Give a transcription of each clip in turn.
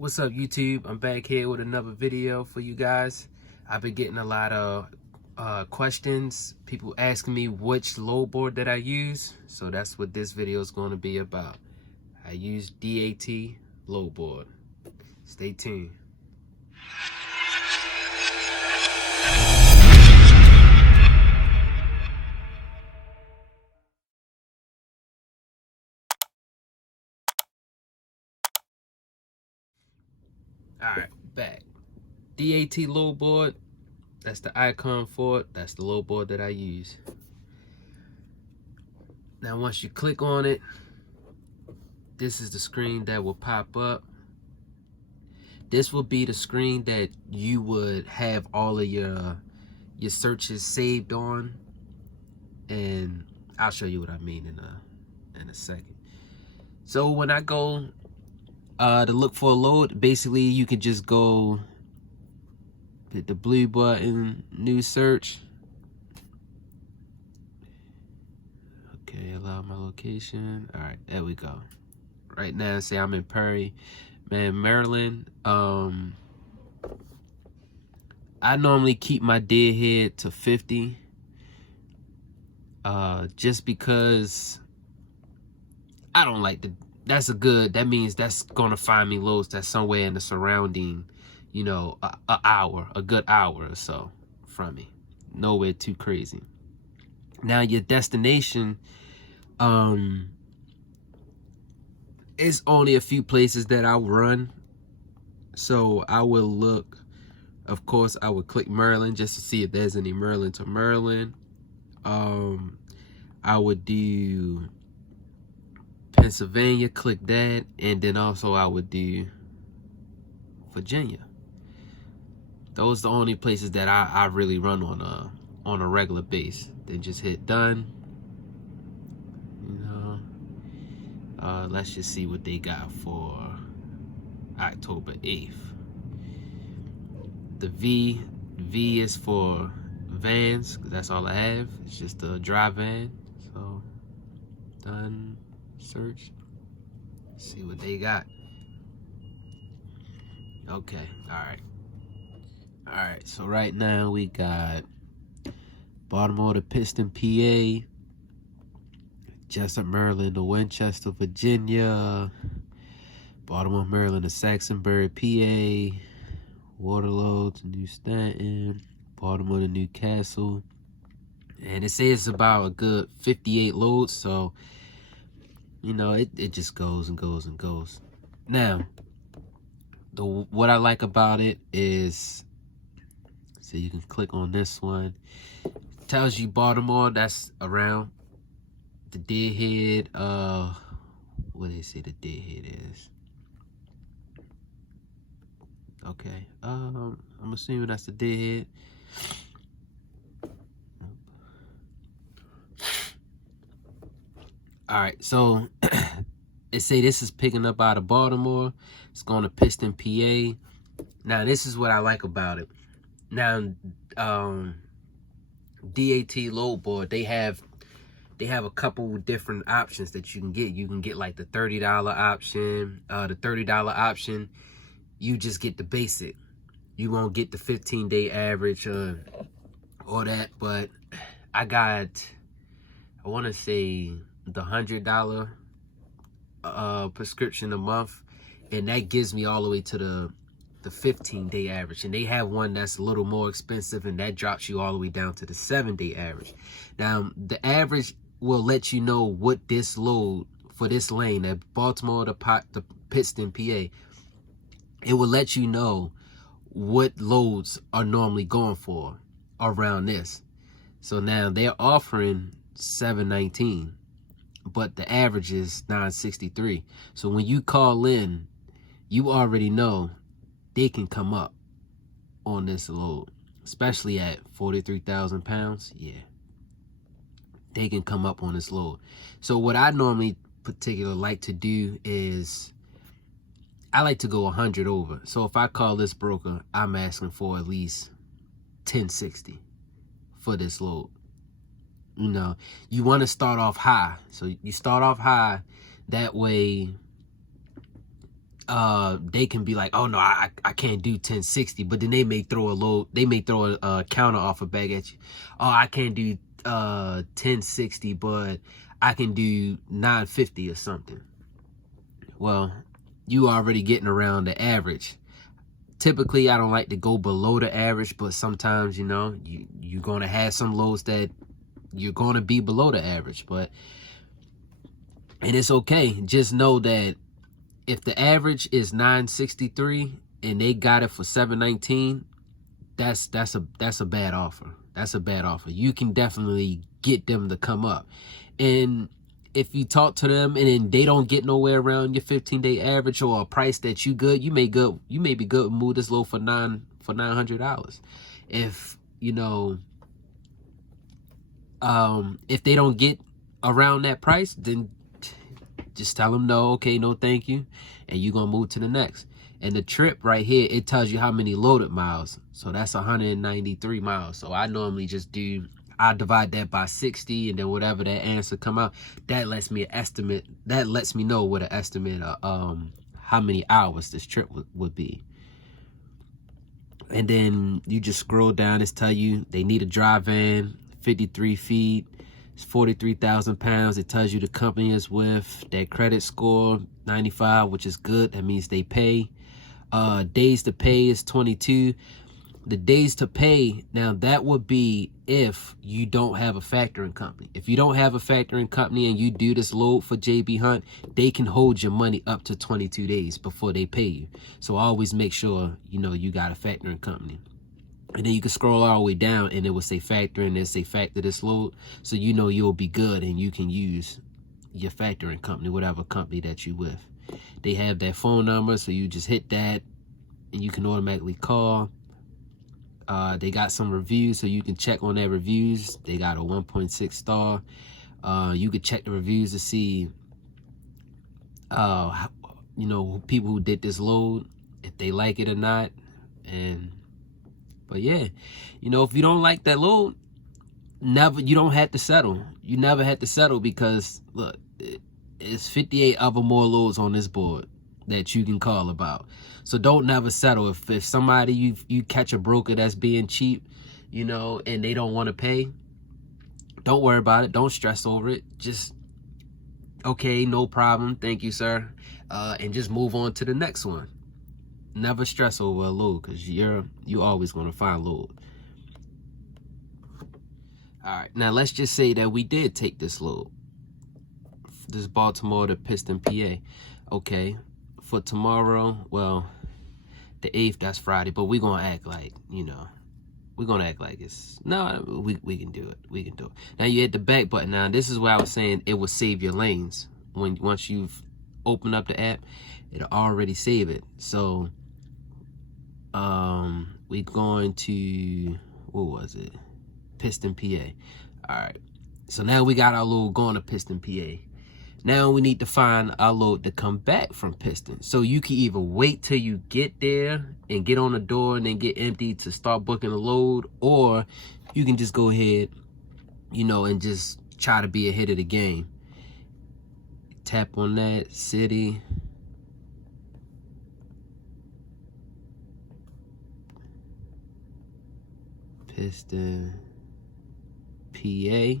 What's up, YouTube? I'm back here with another video for you guys. I've been getting a lot of questions, people asking me which load board that I use, so that's what this video is going to be about. I use DAT load board. Stay tuned. Alright, back. DAT load board, that's the icon for it. That's the load board that I use. Now once you click on it, this is the screen that will pop up. This will be the screen that you would have all of your searches saved on, and I'll show you what I mean in a second. So when I go to look for a load, basically you could just go hit the blue button, new search. Okay, allow my location. All right, there we go. Right now, say I'm in Perry, Maryland. I normally keep my deadhead to 50, just because I don't like the. That means that's gonna find me loads that's somewhere in the surrounding, you know, a good hour or so from me. Nowhere too crazy. Now your destination, it's only a few places that I'll run. So I will look, of course, I would click Maryland just to see if there's any Maryland to Maryland. I would do Pennsylvania, click that, and then also I would do Virginia. Those are the only places that I really run on a regular base. Then just hit done. You know, let's just see what they got for October 8th. The V is for vans, 'cause that's all I have. It's just a dry van. So done, search, see what they got. Okay, all right, so right now we got Baltimore to Piston, PA, Jessup, Maryland to Winchester, Virginia, Baltimore, Maryland to Saxonbury, PA, Waterloo to New Stanton, Baltimore to Newcastle, and it says about a good 58 loads, so you know it just goes and goes and goes. Now, what I like about it is, so you can click on this one. It tells you Baltimore, that's around the deadhead. What do they say the deadhead is? Okay, I'm assuming that's the deadhead. All right, so it say this is picking up out of Baltimore. It's going to Piston, PA. Now this is what I like about it. Now, DAT load board, they have a couple different options that you can get. You can get like the $30 option. The $30 option, you just get the basic. You won't get the 15-day average or that. But I want to say the $100 prescription a month, and that gives me all the way to the 15-day average. And they have one that's a little more expensive, and that drops you all the way down to the 7-day average. Now the average will let you know what this load for this lane at Baltimore to Piston, PA, it will let you know what loads are normally going for around this. So now they're offering $719, but the average is $963. So when you call in, you already know they can come up on this load, especially at 43,000 pounds. Yeah, they can come up on this load. So what I normally particularly like to do is I like to go 100 over. So if I call this broker, I'm asking for at least 1060 for this load. You know, you want to start off high. So you start off high. That way they can be like, oh no, I can't do 1060, but then they may throw a counter offer back at you. Oh, I can't do 1060, but I can do 950 or something. Well, you already getting around the average. Typically, I don't like to go below the average, but sometimes, you know, you're going to have some loads that you're going to be below the average, and it's okay. Just know that if the average is 963 and they got it for 719, that's a bad offer. That's a bad offer. You can definitely get them to come up. And if you talk to them and then they don't get nowhere around your 15-day average or a price that you good, you may be good to move this low for $900. If you know, if they don't get around that price, then just tell them no, okay, no thank you, and you're gonna move to the next. And the trip right here, it tells you how many loaded miles. So that's 193 miles. So I normally just I divide that by 60, and then whatever that answer come out, that lets me estimate. That lets me know what an estimate of how many hours this trip would be. And then you just scroll down. It's tell you they need a dry van, 53 feet. It's 43,000 pounds. It tells you the company is with. Their credit score 95, which is good. That means they pay. Days to pay is 22. The days to pay, now that would be if you don't have a factoring company. If you don't have a factoring company and you do this load for JB Hunt, they can hold your money up to 22 days before they pay you. So always make sure, you know, you got a factoring company. And then you can scroll all the way down and it will say factor, and it say factor this load. So you know you'll be good and you can use your factoring company, whatever company that you with. They have that phone number, so you just hit that and you can automatically call. They got some reviews, so you can check on their reviews. They got a 1.6 star. You could check the reviews to see, you know, people who did this load, if they like it or not. But yeah, you know, if you don't like that load, you don't have to settle. You never had to settle, because look, it's 58 other more loads on this board that you can call about. So don't never settle. If somebody you catch a broker that's being cheap, you know, and they don't want to pay, don't worry about it. Don't stress over it. Just, okay, no problem, thank you, sir, and just move on to the next one. Never stress over a load, because you always going to find load. All right, now let's just say that we did take this load, this Baltimore to Piston, PA. Okay, for tomorrow, well, the 8th, that's Friday, but we're gonna act like, you know, we're gonna act like it's, no, we can do it. We can do it. Now you hit the back button. Now this is where I was saying it will save your lanes. Once you've opened up the app, it'll already save it. So we're going to, what was it? Piston, PA. All right, so now we got our load going to Piston, PA. Now we need to find our load to come back from Piston. So you can either wait till you get there and get on the door and then get empty to start booking a load, or you can just go ahead, you know, and just try to be ahead of the game. Tap on that, city. Piston, PA.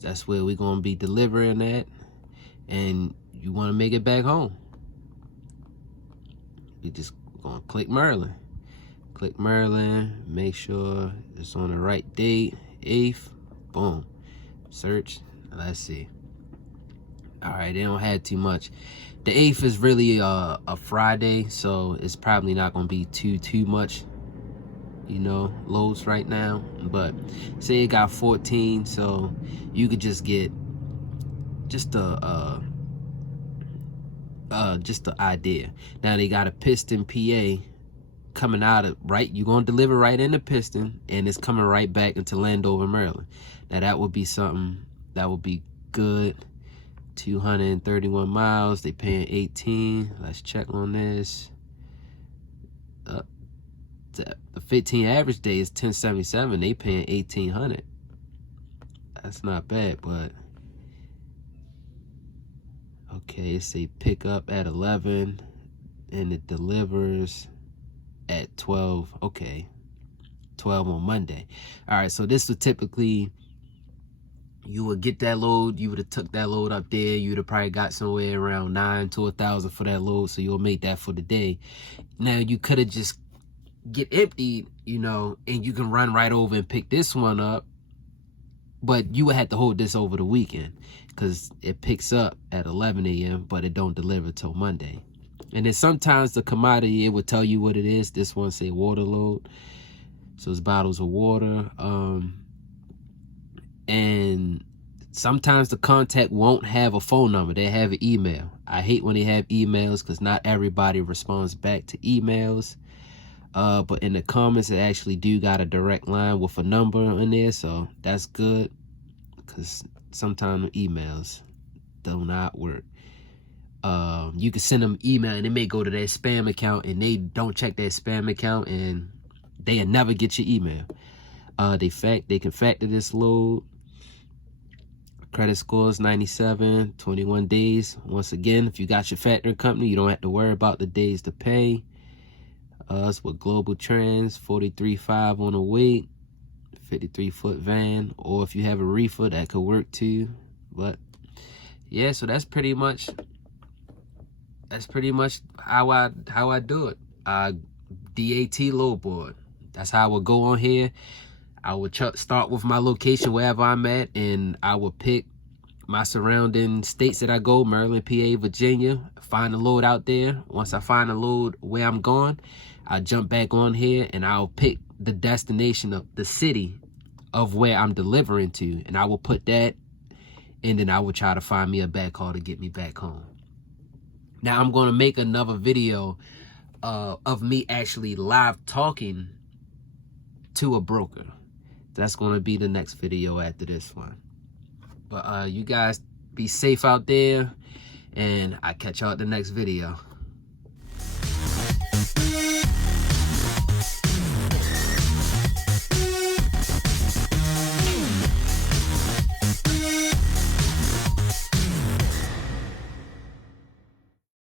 That's where we're going to be delivering at. And you want to make it back home. We just going to click Maryland. Click Maryland. Make sure it's on the right date. 8th. Boom. Search. Let's see. All right, they don't have too much. The 8th is really a Friday, so it's probably not going to be too much, you know, loads right now. But say it got 14, so you could just get just the idea. Now they got a Piston, PA coming out of, right, you're gonna deliver right into Piston, and it's coming right back into Landover, Maryland. Now that would be something that would be good. 231 miles, they paying 18. Let's check on this. The 15 average day is 1077. They paying 1800. That's not bad, but okay, it say pick up at 11. and it delivers at 12. Okay, 12 on Monday. All right, so this would typically, you would get that load, you would have took that load up there, you would have probably got somewhere around 9 to 1,000 for that load, so you'll make that for the day. Now you could have just get emptied, you know, and you can run right over and pick this one up, but you would have to hold this over the weekend because it picks up at 11 a.m. but it don't deliver till Monday. And then sometimes the commodity, it would tell you what it is. This one say water load, so it's bottles of water. And sometimes the contact won't have a phone number, they have an email. I hate when they have emails because not everybody responds back to emails. But in the comments, it actually do got a direct line with a number in there, so that's good, because sometimes emails do not work. You can send them email and it may go to their spam account, and they don't check their spam account, and they'll never get your email. They can factor this load. Credit score is 97, 21 days. Once again, if you got your factoring company, you don't have to worry about the days to pay. It's with Global Trans, 43.5 on a weight, 53-foot van, or if you have a reefer, that could work too. But yeah, so that's pretty much how I do it. DAT load board. That's how I would go on here. I would start with my location wherever I'm at, and I would pick my surrounding states that I go, Maryland, PA, Virginia, find a load out there. Once I find a load where I'm going, I jump back on here and I'll pick the destination of the city of where I'm delivering to, and I will put that, and then I will try to find me a backhaul to get me back home. Now I'm going to make another video of me actually live talking to a broker. That's going to be the next video after this one. But you guys be safe out there, and I catch y'all at the next video.